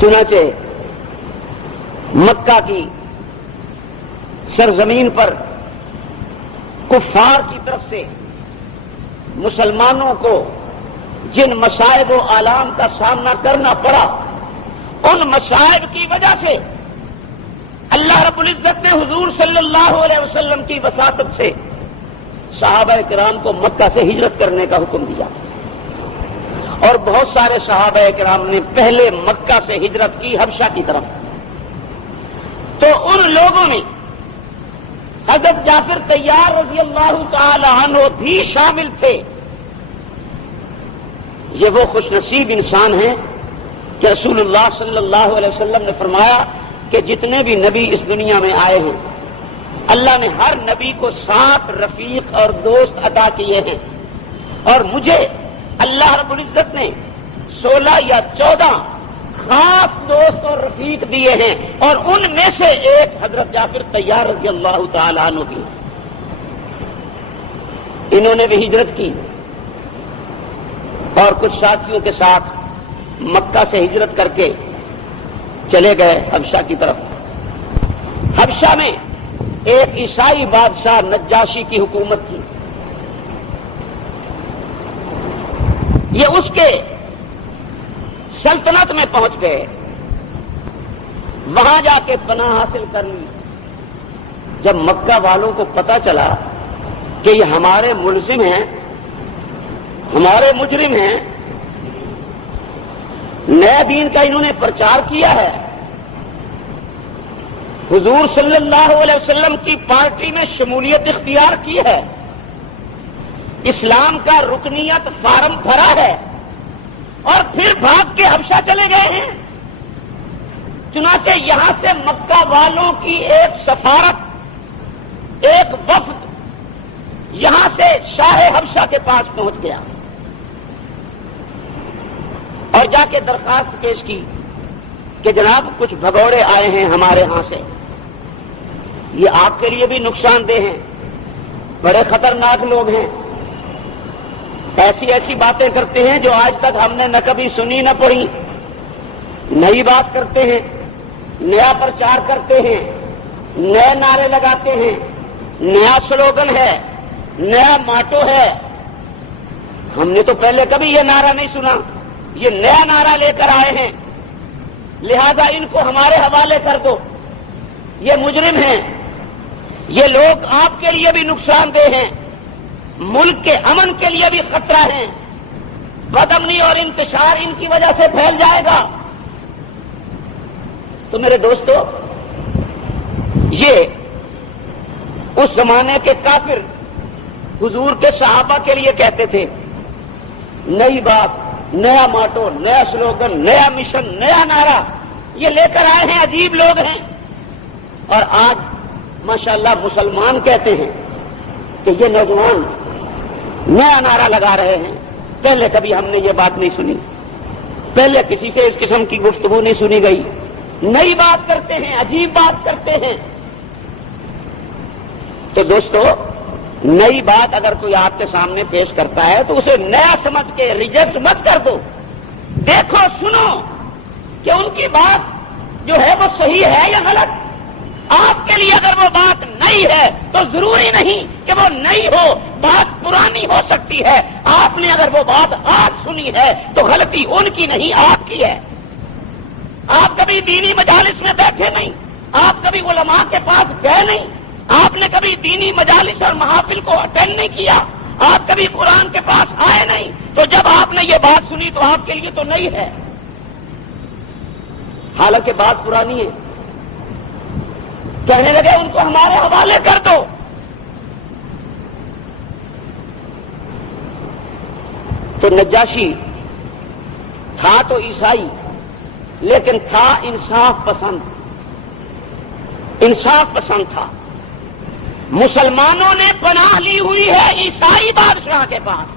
چنانچہ مکہ کی سرزمین پر کفار کی طرف سے مسلمانوں کو جن مصائب و آلام کا سامنا کرنا پڑا، ان مصائب کی وجہ سے اللہ رب العزت نے حضور صلی اللہ علیہ وسلم کی وساطت سے صحابہ کرام کو مکہ سے ہجرت کرنے کا حکم دیا، اور بہت سارے صحابہ کرام نے پہلے مکہ سے ہجرت کی حبشہ کی طرف۔ تو ان لوگوں میں حضرت جعفر طیار رضی اللہ تعالی عنہ بھی شامل تھے۔ یہ وہ خوش نصیب انسان ہیں کہ رسول اللہ صلی اللہ علیہ وسلم نے فرمایا کہ جتنے بھی نبی اس دنیا میں آئے ہیں، اللہ نے ہر نبی کو 7 رفیق اور دوست عطا کیے ہیں، اور مجھے اللہ رب العزت نے 16 یا 14 خاص دوست اور رفیق دیے ہیں، اور ان میں سے ایک حضرت جعفر طیار رضی اللہ تعالی عنہ کی۔ انہوں نے بھی ہجرت کی اور کچھ ساتھیوں کے ساتھ مکہ سے ہجرت کر کے چلے گئے حبشہ کی طرف۔ حبشہ میں ایک عیسائی بادشاہ نجاشی کی حکومت تھی۔ یہ اس کے سلطنت میں پہنچ گئے، وہاں جا کے پناہ حاصل کر لی۔ جب مکہ والوں کو پتہ چلا کہ یہ ہمارے ملزم ہیں، ہمارے مجرم ہیں، نئے دین کا انہوں نے پرچار کیا ہے، حضور صلی اللہ علیہ وسلم کی پارٹی میں شمولیت اختیار کی ہے، اسلام کا رکنیت فارم بھرا ہے، اور پھر بھاگ کے حبشہ چلے گئے ہیں۔ چنانچہ یہاں سے مکہ والوں کی ایک سفارت، ایک وفد یہاں سے شاہ حبشہ کے پاس پہنچ گیا اور جا کے درخواست پیش کی کہ جناب کچھ بھگوڑے آئے ہیں ہمارے ہاں سے، یہ آپ کے لیے بھی نقصان دہ ہیں، بڑے خطرناک لوگ ہیں، ایسی ایسی باتیں کرتے ہیں جو آج تک ہم نے نہ کبھی سنی نہ پڑھی، نئی بات کرتے ہیں، نیا پرچار کرتے ہیں، نئے نعرے لگاتے ہیں، نیا سلوگن ہے، نیا ماٹو ہے۔ ہم نے تو پہلے کبھی یہ نعرہ نہیں سنا، یہ نیا نعرہ لے کر آئے ہیں، لہذا ان کو ہمارے حوالے کر دو، یہ مجرم ہیں، یہ لوگ آپ کے لیے بھی نقصان دہ ہیں، ملک کے امن کے لیے بھی خطرہ ہیں، بدامنی اور انتشار ان کی وجہ سے پھیل جائے گا۔ تو میرے دوستو، یہ اس زمانے کے کافر حضور کے صحابہ کے لیے کہتے تھے، نئی بات، نیا ماٹو، نیا سلوگن، نیا مشن، نیا نعرہ یہ لے کر آئے ہیں، عجیب لوگ ہیں۔ اور آج ماشاءاللہ مسلمان کہتے ہیں کہ یہ نوجوان نیا نعرہ لگا رہے ہیں، پہلے کبھی ہم نے یہ بات نہیں سنی، پہلے کسی سے اس قسم کی گفتگو نہیں سنی گئی، نئی بات کرتے ہیں، عجیب بات کرتے ہیں۔ تو دوستو، نئی بات اگر کوئی آپ کے سامنے پیش کرتا ہے تو اسے نیا سمجھ کے ریجیکٹ مت کر دو، دیکھو سنو کہ ان کی بات جو ہے وہ صحیح ہے یا غلط۔ آپ کے لیے اگر وہ بات نئی ہے تو ضروری نہیں کہ وہ نئی ہو، بات پرانی ہو سکتی ہے۔ آپ نے اگر وہ بات آج سنی ہے تو غلطی ان کی نہیں، آپ کی ہے۔ آپ کبھی دینی مجالس میں بیٹھے نہیں، آپ کبھی علماء کے پاس گئے نہیں، آپ نے کبھی دینی مجالس اور محافل کو اٹینڈ نہیں کیا، آپ کبھی قرآن کے پاس آئے نہیں، تو جب آپ نے یہ بات سنی تو آپ کے لیے تو نئی ہے، حالانکہ بات پرانی ہے۔ کہنے لگے ان کو ہمارے حوالے کر دو۔ تو نجاشی تھا تو عیسائی، لیکن تھا انصاف پسند، انصاف پسند تھا۔ مسلمانوں نے پناہ لی ہوئی ہے عیسائی بادشاہ کے پاس،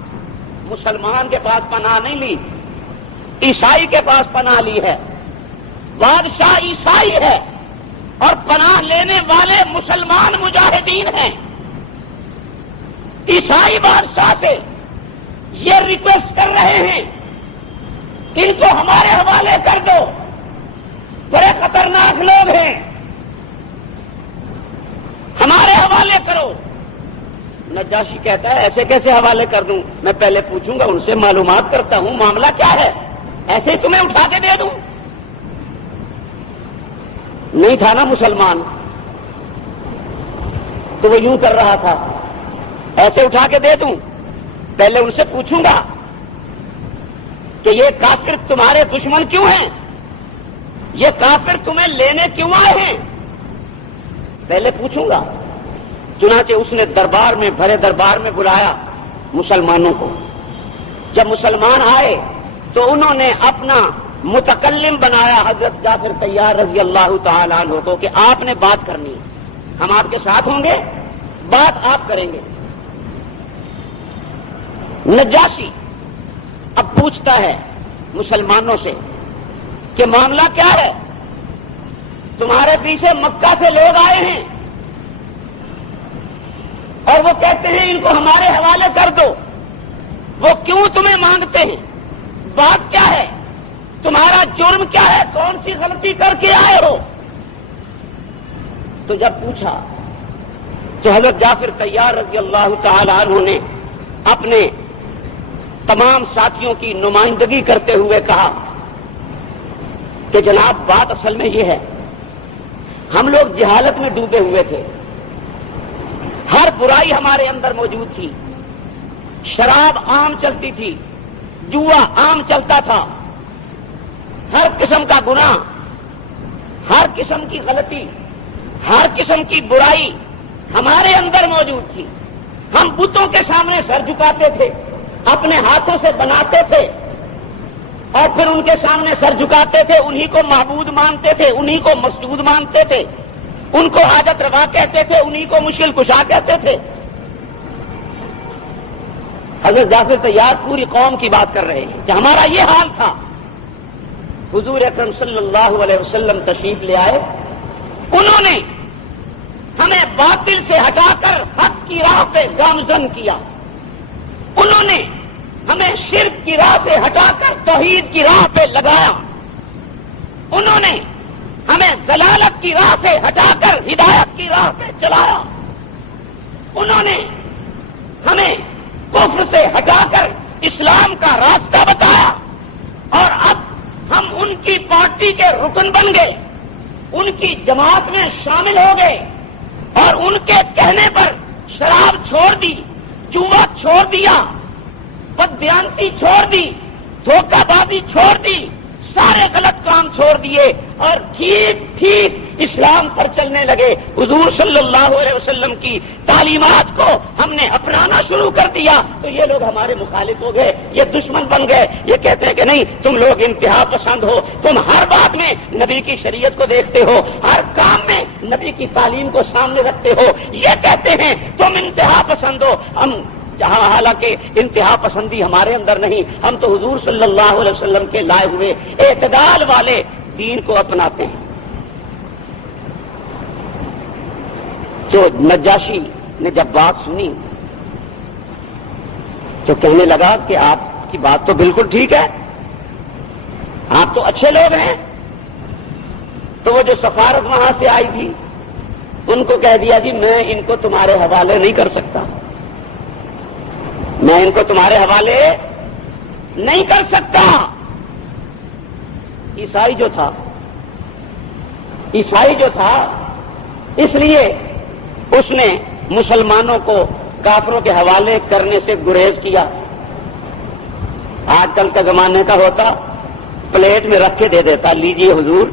مسلمان کے پاس پناہ نہیں لی، عیسائی کے پاس پناہ لی ہے۔ بادشاہ عیسائی ہے اور پناہ لینے والے مسلمان مجاہدین ہیں۔ عیسائی بادشاہ سے یہ ریکویسٹ کر رہے ہیں، ان کو ہمارے حوالے کر دو، بڑے خطرناک لوگ ہیں، ہمارے حوالے کرو۔ نجاشی کہتا ہے ایسے کیسے حوالے کر دوں؟ میں پہلے پوچھوں گا، ان سے معلومات کرتا ہوں معاملہ کیا ہے، ایسے تمہیں اٹھا کے دے دوں؟ نہیں تھا نا مسلمان تو وہ یوں کر رہا تھا، ایسے اٹھا کے دے دوں؟ پہلے ان سے پوچھوں گا کہ یہ کافر تمہارے دشمن کیوں ہیں، یہ کافر تمہیں لینے کیوں آئے ہیں، پہلے پوچھوں گا۔ چنانچہ اس نے دربار میں، بھرے دربار میں بلایا مسلمانوں کو۔ جب مسلمان آئے تو انہوں نے اپنا متکلم بنایا حضرت جعفر طیار رضی اللہ تعالی عنہ کو کہ آپ نے بات کرنی، ہم آپ کے ساتھ ہوں گے، بات آپ کریں گے۔ نجاشی اب پوچھتا ہے مسلمانوں سے کہ معاملہ کیا ہے، تمہارے پیچھے مکہ سے لوگ آئے ہیں اور وہ کہتے ہیں ان کو ہمارے حوالے کر دو، وہ کیوں تمہیں مانگتے ہیں، بات کیا ہے، تمہارا جرم کیا ہے، کون سی غلطی کر کے آئے ہو؟ تو جب پوچھا تو حضرت جعفر طیار رضی اللہ تعالی عنہ نے اپنے تمام ساتھیوں کی نمائندگی کرتے ہوئے کہا کہ جناب بات اصل میں یہ ہے، ہم لوگ جہالت میں ڈوبے ہوئے تھے، ہر برائی ہمارے اندر موجود تھی، شراب عام چلتی تھی، جوا عام چلتا تھا، ہر قسم کا گناہ، ہر قسم کی غلطی، ہر قسم کی برائی ہمارے اندر موجود تھی۔ ہم بتوں کے سامنے سر جھکاتے تھے، اپنے ہاتھوں سے بناتے تھے اور پھر ان کے سامنے سر جھکاتے تھے، انہی کو معبود مانتے تھے، انہی کو مسجود مانتے تھے، ان کو حاجت روا کہتے تھے، انہی کو مشکل کشا کہتے تھے۔ حضرت جعفر طیار پوری قوم کی بات کر رہے ہیں کہ ہمارا یہ حال تھا۔ حضور اکرم صلی اللہ علیہ وسلم تشریف لے آئے، انہوں نے ہمیں باطل سے ہٹا کر حق کی راہ پہ گامزن کیا، انہوں نے ہمیں شرک کی راہ سے ہٹا کر توحید کی راہ پہ لگایا، انہوں نے ہمیں ضلالت کی راہ سے ہٹا کر ہدایت کی راہ پہ چلایا، انہوں نے ہمیں کفر سے ہٹا کر اسلام کا راستہ بتایا، اور اب ہم ان کی پارٹی کے رکن بن گئے، ان کی جماعت میں شامل ہو گئے اور ان کے کہنے پر شراب چھوڑ دی، جوا چھوڑ دیا، بددیانتی چھوڑ دی، دھوکہ بازی چھوڑ دی، سارے غلط کام چھوڑ دیے اور ٹھیک ٹھیک اسلام پر چلنے لگے۔ حضور صلی اللہ علیہ وسلم کی تعلیمات کو ہم نے اپنانا شروع کر دیا تو یہ لوگ ہمارے مخالف ہو گئے، یہ دشمن بن گئے، یہ کہتے ہیں کہ نہیں تم لوگ انتہا پسند ہو، تم ہر بات میں نبی کی شریعت کو دیکھتے ہو، ہر کام میں نبی کی تعلیم کو سامنے رکھتے ہو، یہ کہتے ہیں تم انتہا پسند ہو۔ ہم حالانکہ انتہا پسندی ہمارے اندر نہیں، ہم تو حضور صلی اللہ علیہ وسلم کے لائے ہوئے اعتدال والے دین کو اپناتے ہیں۔ تو نجاشی نے جب بات سنی تو کہنے لگا کہ آپ کی بات تو بالکل ٹھیک ہے، آپ تو اچھے لوگ ہیں۔ تو وہ جو سفارت وہاں سے آئی تھی ان کو کہہ دیا جی میں ان کو تمہارے حوالے نہیں کر سکتا، میں ان کو تمہارے حوالے نہیں کر سکتا۔ عیسائی جو تھا اس لیے اس نے مسلمانوں کو کافروں کے حوالے کرنے سے گریز کیا۔ آج کل کا زمانے کا ہوتا پلیٹ میں رکھ کے دے دیتا، لیجئے حضور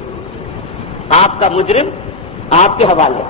آپ کا مجرم آپ کے حوالے۔